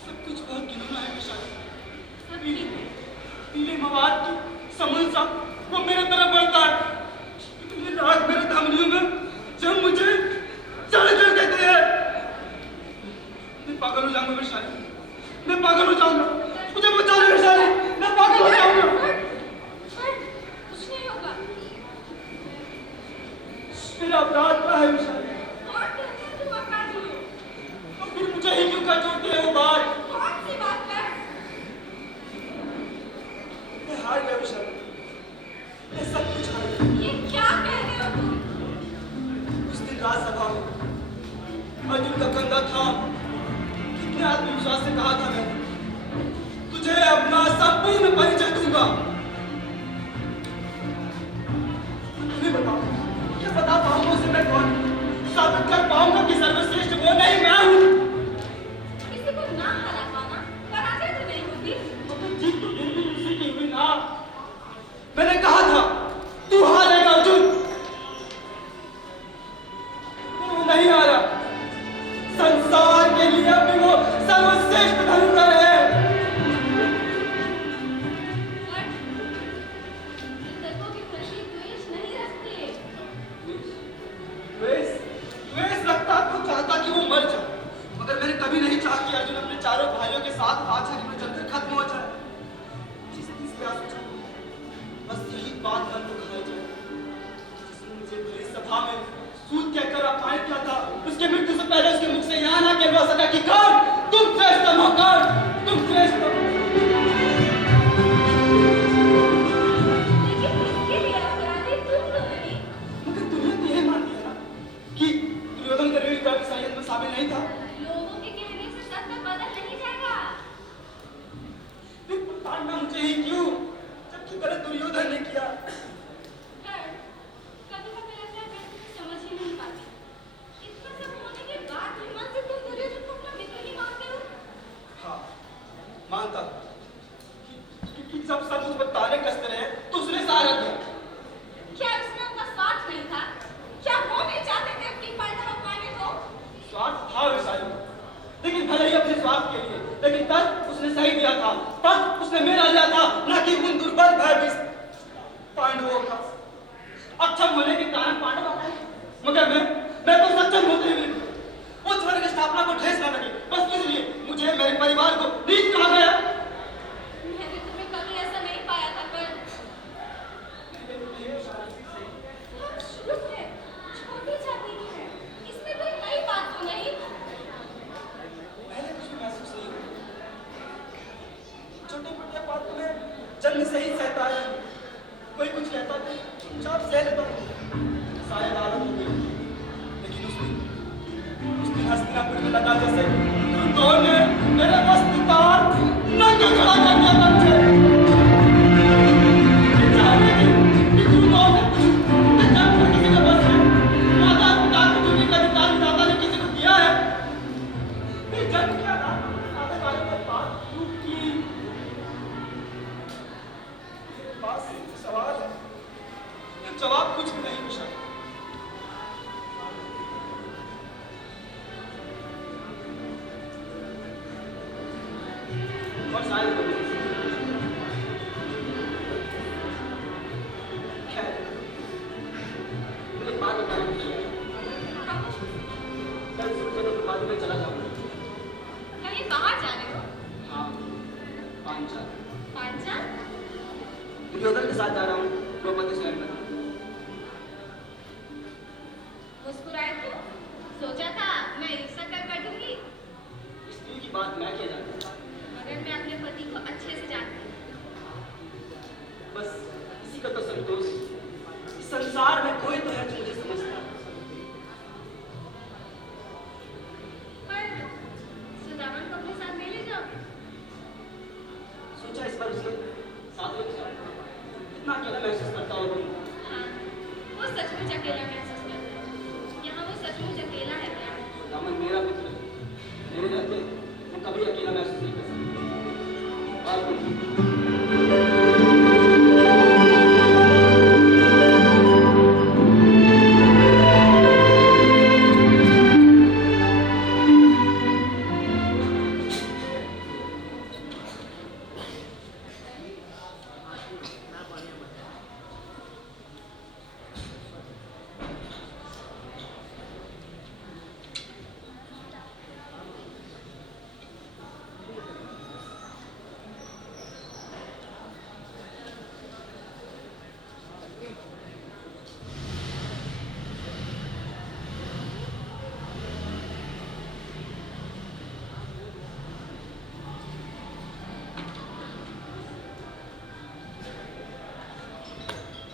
सब कुछ बहुत घिनौना है विशाल। पीले मवाद की समूल सा वो मेरे तरफ बढ़ता है। इतनी रात मेरे धमनियों में जब मुझे चढ़ कर देते हैं। मैं पागल हो जाऊंगा विशाल, मैं पागल हो जाऊंगा। मुझे बचा लो विशाल, मैं पागल हो जाऊंगा। कुछ नहीं होगा। मेरा अपराध क्या है विशाल? और कहते हैं तुम अपराधी हो। तो फिर मुझे ही क्यों कर छोड़ते हैं वो बात? कौन सी बात है? मैं हार गया विशाल, मैं सब कुछ हार गया। ये क्या कह रहे हो तुम? उस दिन राजसभा में अर्जुन का कंधा था। कितने आत्मविश्वास से कहा था मैं, तुझे अपना संपूर्ण परिचय दूंगा। तुम्हें बताओ, क्या बता पाऊंगा उसे मैं कौन? साबित कर पाऊंगा कि सर्वश्रेष्ठ वो नहीं मैं हूं। किसी को ना हरा पाना पराजय तो नहीं होती। मगर जीत तो फिर भी उसी की हुई ना। मैंने कहा था तू हारेगा अर्जुन, वो नहीं हारा। संसार के लिए भी वो सर्वश्रेष्ठ धनुर्धर है। युद्धकों के प्रति द्वेष नहीं रखते। द्वेष रखता तो चाहता कि वो मर जाए, मगर मैंने कभी नहीं चाहा कि अर्जुन अपने चारों भाइयों के साथ आखिरी में जलकर खत्म हो जाए। जिस प्यास सोचा बस यही बात मन को खाई जाए। जिसने मुझे भरी सभा में सूत कहकर अपमानित किया था, उसके मृत्यु से पहले उसके मुख से यहाँ ना कहलवा सका कि कौन तुम श्रेष्ठतम हो, कौन तुम श्रेष्ठतम हो। लेकिन इसके लिए अपराधी तुम तो नहीं। मगर दुनिया तो यह मानती है ना कि दुर्योधन का ऋण का ईसाइयत में शामिल नहीं था। लोगों के कहने से सत्य बदल नहीं जाएगा। फिर ताड़ना मुझे ही क्यों, जबकि गलत दुर्योधन ने किया। कभी कभी लगता है मैं तुम्हें समझ ही नहीं पाती। इतना सब होने के बाद भी मन से तुम दुर्योधन को अपना मित्र ही मानते हो। हाँ, मानता हूँ कि जब सब मुझ पर ताने कसते रहे तो उसने सहारा दिया। क्या उसमें अपना स्वार्थ नहीं था? क्या वो नहीं चाहते थे कि पांडव अपमानित हो? स्वार्थ था विशाल, लेकिन भले ही अपने स्वार्थ के लिए, लेकिन तब उसने सही दिया था। तब उसने मेरा लिया था, न कि उन दुर्बल भयभीत पांडवों का। अक्षम होने के कारण पांडव आए, मगर मैं तो सक्षम होते हुए वो स्वर्ग स्थापना को ठेस न लगे, बस इसलिए मुझे मेरे परिवार को नीच कहा गया। मैंने तुम्हें कभी ऐसा नहीं पाया था, पर हम शुरू से छोटी जाति की है। इसमें कोई नई बात तो नहीं। पहले कुछ भी महसूस नहीं हुआ। छोटे मोटे बातों में जन्म से ही सहता है। कोई कुछ कहता तो चुपचाप सह लेता हूँ। शायद आदत हो गई। लेकिन उस दिन हस्तिनापुर में लगा जैसे दुर्योधन ने मेरे वस्त्रतार नंगे खड़ा कर दिया था मुझे। चाहने कि दुर्योधन ने कुछ जन्म से किसी के बस में माता पिता को चुनने का अधिकार दादा ने किसी को दिया है। फिर जन्म के आधार पर दादा कार्यों पर बात क्यों की? मेरे पास सवाल है, जवाब कुछ भी नहीं विशाल। और शायद खैर, मुझे बात बताने की है। कल सुबह के बाद मैं चला जाऊंगा। कहीं बाहर जाने हो? हाँ, पांचाल। पांचाल? दुर्योधन के साथ जा रहा हूँ द्रौपदी स्वयं में। मुस्कुराए क्यों? सोचा था मैं ईर्ष्या कर बैठूंगी। स्त्री की बात मैं क्या जानता, मगर मैं अपने पति को अच्छे से जानती हूँ। बस इसी का तो संतोष। इस संसार में कोई तो है जो मुझे समझता है। पर सुदामा को अपने साथ नहीं ले जाओगे? सोचा इस बार उसे साथ लेके जाऊं। इतना अकेला महसूस करता हूँ। हाँ, वो सचमुच अकेला महसूस करता है। यहाँ वो सचमुच अकेला है क्या? दामन मेरा मित्र है। मेरे रहते वो कभी अकेला महसूस नहीं कर सकता। और